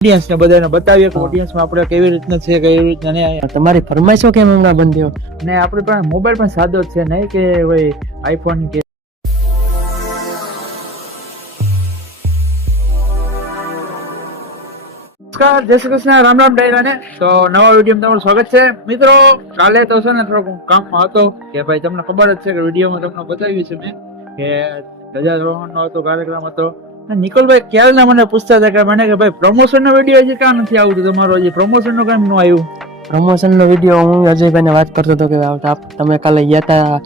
Audience ને બધાને બતાવીએ કે ઓડિયન્સ માં આપણે કેવી રીતના છે કેવી રીતના નહીં. તમારી ફરમાઈશો કેમ હમણાં બંધ થયો? ને આપણી પાસે મોબાઈલ પણ સાદો જ છે, નહીં કે ભાઈ આઈફોન કે. નમસ્કાર, જય શ્રી કૃષ્ણ, રામ રામ ડાયરાને. તો નવા વિડીયોમાં તમારું સ્વાગત છે મિત્રો. કાલે તો છે ને થોડોક કામમાં હતો કે ભાઈ તમને ખબર જ છે કે વિડીયોમાં તમને બતાવ્યું છે મેં કે ધ્વજારોહણનો હતો કાર્યક્રમ હતો. નિકોલભાઈ ક્યારના મને પૂછતા હતા કે મને કે ભાઈ પ્રમોશન નો વિડીયો હજી કાં નથી આવતું તમારો, હજી પ્રમોશન નું કામ ન આવ્યું. પ્રમોશન નો વિડીયો હું અજયભાઈ ને વાત કરતો હતો કે તમે કાલે ગયા હતા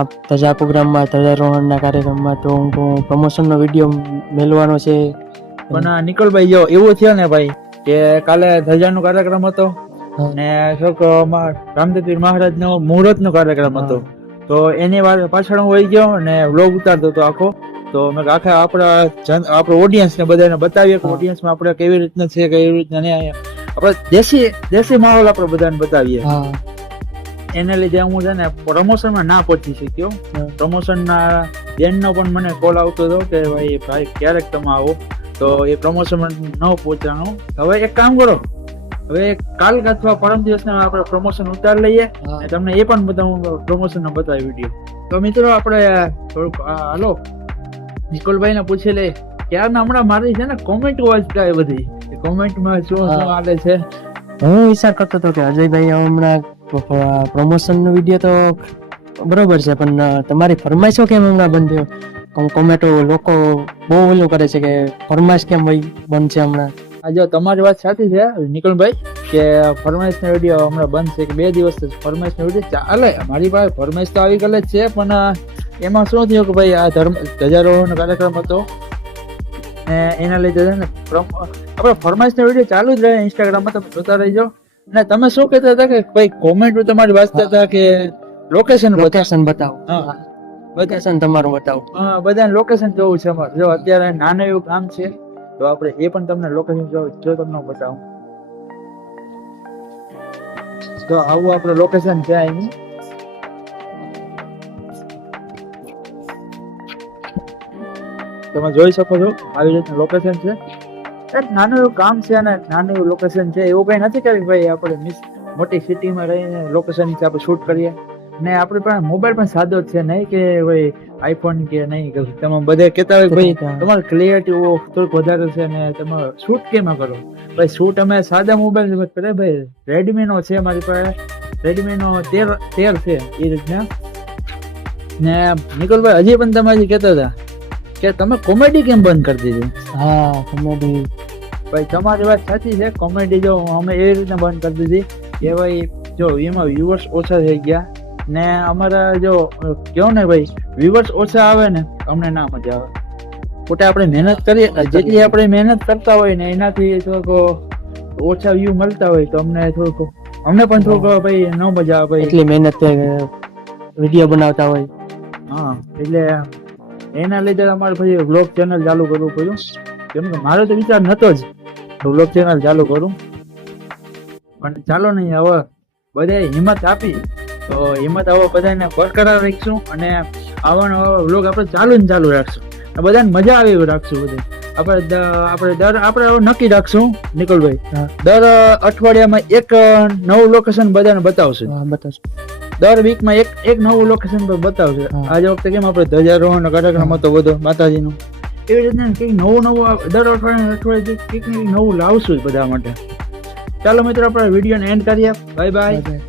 આ ધજા પ્રોગ્રામમાં, ધ્વજારોહણ ના કાર્યક્રમમાં, તો હું પ્રમોશન નો વિડીયો મેળવાનો છે. પણ નિકોલભાઈ જો એવું થયો ને ભાઈ કે કાલે ધજાનો કાર્યક્રમ હતો ને રામદેવપીર મહારાજ નો મુહૂર્ત નો કાર્યક્રમ હતો. તો એની પાછળ હું વહી ગયો અને વ્લોગ ઉતારતો હતો આખો. તો મેં આખા આપણા ઓડિયન્સ ને બધાને બતાવીએ કે ઓડિયન્સ માં આપણે કેવી રીતના છે કેવી રીતના નહીં. આપણે દેશી માહોલ આપણે બધાને બતાવીએ. એને લીધે હું છે ને પ્રમોશન માં ના પહોંચી શક્યો. પ્રમોશન ના બેન નો પણ મને કોલ આવતો હતો કે ભાઈ ક્યારેક તમે આવો. તો એ પ્રમોશન ન પહોંચવાનું. હવે એક કામ કરો, હવે કાલ અથવા પરમ દિવસ આપણે પ્રમોશન ઉતારી લઈએ અને તમને એ પણ બતાવું પ્રમોશન નો બતાવી વિડીયો. તો મિત્રો આપણે થોડુંક હાલો નિકોલભાઈ ને પૂછી લે. ક્યારના હમણાં મારી છે ને કોમેન્ટ વાંચતા એ બધી કોમેન્ટમાં શું હાલે છે. હું વિચાર કરતો હતો કે અજયભાઈ હમણાં પ્રમોશન નો વિડીયો તો બરોબર છે, પણ તમારી ફરમાઈશો કેમ હમણાં બંધ થયો? કોમેન્ટો લોકો બહુ ઓલું કરે છે કે ફરમાઈશ કેમ બંધ છે હમણાં. જો તમારી વાત સાચી છે નિકોલભાઈ કે ફરમાઈશ નો વિડીયો હમણાં બંધ છે કે 2 દિવસ ફરમાઈશ નો વિડીયો ચાલે. મારી પાસે ફરમાઈશ તો આવી ગયેલ જ છે, પણ એમાં શું થયું કે ભાઈ આ ધજારોહણ કાર્યક્રમ હતો ને એના લીધે છે ને આપણે ફરમાઈશ નો વિડીયો ચાલુ જ રહે ઇન્સ્ટાગ્રામમાં, તમે જોતા રહીજો. ને તમે શું કહેતા હતા કે ભાઈ કોમેન્ટ તમારી વાંચતા હતા કે લોકેશન બતાવો. હા, લોકેશન તમારું બતાવો. હા, બધાને લોકેશન જોવું છે અમારે. જો અત્યારે નાનું એવું કામ છે તો આપણે એ પણ તમને લોકેશન જો તમને બતાવું. તો આવું આપણે લોકેશન છે અહીં. તમે જોઈ શકો છો આવી રીતનું લોકેશન છે. એક નાનું એવું કામ છે અને નાનું એવું લોકેશન છે. એવું કઈ નથી કે ભાઈ આપણે મોટી સિટીમાં રહીને લોકેશન આપણે શૂટ કરીએ. ને આપણી પાસે મોબાઈલ પણ સાદો જ છે, નહીં કે ભાઈ આઈફોન કે નહીં. તમે બધા કહેતા હોય ભાઈ તમારે ક્લિયરિટી થોડુંક વધારે છે ને તમે શૂટ કેમ કરો? ભાઈ શૂટ અમે સાદા મોબાઈલ કરે. ભાઈ રેડમી નો છે મારી પાસે, રેડમી નો 13 છે એ રીતના. ને નિકોલભાઈ હજી પણ તમે હજી કહેતા હતા કે તમે કોમેડી કેમ બંધ કરી દીધી? હા, કોમેડી ભાઈ તમારી વાત સાચી છે. કોમેડી જો અમે એ રીતે બંધ કરી દીધી કે ભાઈ જો એમાં વ્યુઅર્સ ઓછા થઈ ગયા ને અમારા જો કહો ને ભાઈ વ્યુઅર્સ ઓછા આવે ને અમને ના મજા આવે. ખોટા આપણે મહેનત કરીએ, જેટલી આપણે મહેનત કરતા હોય ને એનાથી થોડુંક ઓછા વ્યૂ મળતા હોય તો અમને પણ થોડુંક ભાઈ ન મજા આવે. ભાઈ એટલી મહેનત વિડીયો બનાવતા હોય. હા, એટલે એના લીધે અમારે પછી વ્લોગ ચેનલ ચાલુ કરવું પડ્યું. કેમ કે મારો તો વિચાર નતો જ વ્લોગ ચેનલ ચાલુ કરું, પણ ચાલો નહીં. હવે બધાએ હિંમત આપી તો હિંમત હવે બધાને બરકરાર રાખીશું અને આવા વ્લોગ આપણે ચાલુ રાખશું. બધાને મજા આવે એવું રાખશું. બધે આપણે નક્કી રાખશું નિકોલભાઈ, દર અઠવાડિયામાં એક નવું લોકેશન બધાને બતાવશું. દર વીકમાં એક નવું લોકેશન પર બતાવશે. આજે વખતે કેમ આપણે ધ્વજારોહણ કાર્યક્રમ હતો બધો માતાજીનો, એવી રીતના કંઈક નવું દર અઠવાડિયે કંઈક નવું લાવશું બધા માટે. ચાલો મિત્રો આપણે વિડીયોને એન્ડ કરીએ. Bye bye.